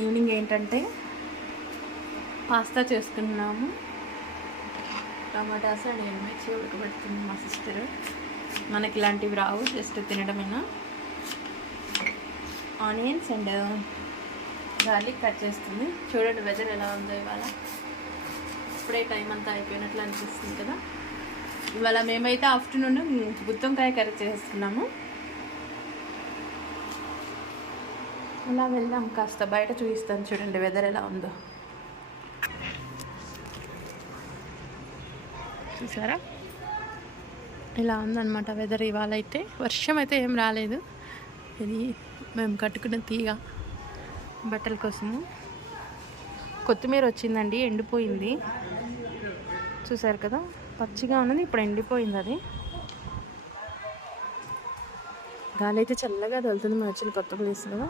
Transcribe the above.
Evening ఏంటంటే pasta చేసుకున్నాము. Tomatoes and ఎండుమిర్చి ఉడకబెడుతుంది మా సిస్టర్. మనకి ఇలాంటివి రావు, జస్ట్ తినడమేనా. ఆనియన్స్ అండ్ గార్లిక్ కట్ చేస్తుంది. చూడండి వెదర్ ఎలా ఉందో ఇవాళ. ఇప్పుడే టైం అంతా అయిపోయినట్లు అనిపిస్తుంది కదా. ఇవాళ మేమైతే ఆఫ్టర్నూన్ గుత్తొంకాయ కర్రీ చేస్తున్నాము. అలా వెళ్దాం, కాస్త బయట చూపిస్తాను. చూడండి వెదర్ ఎలా ఉందో. చూసారా ఇలా ఉందన్నమాట వెదర్. ఇవాళ అయితే వర్షం అయితే ఏం రాలేదు. ఇది మేము కట్టుకున్న తీగ బట్టల కోసము. కొత్తిమీర వచ్చిందండి, ఎండిపోయింది. చూసారు కదా, పచ్చిగా ఉన్నది, ఇప్పుడు ఎండిపోయింది. అది గాలి అయితే చల్లగా తగులుతుంది. మేము వచ్చిన కొత్త ప్లేస్ కదా.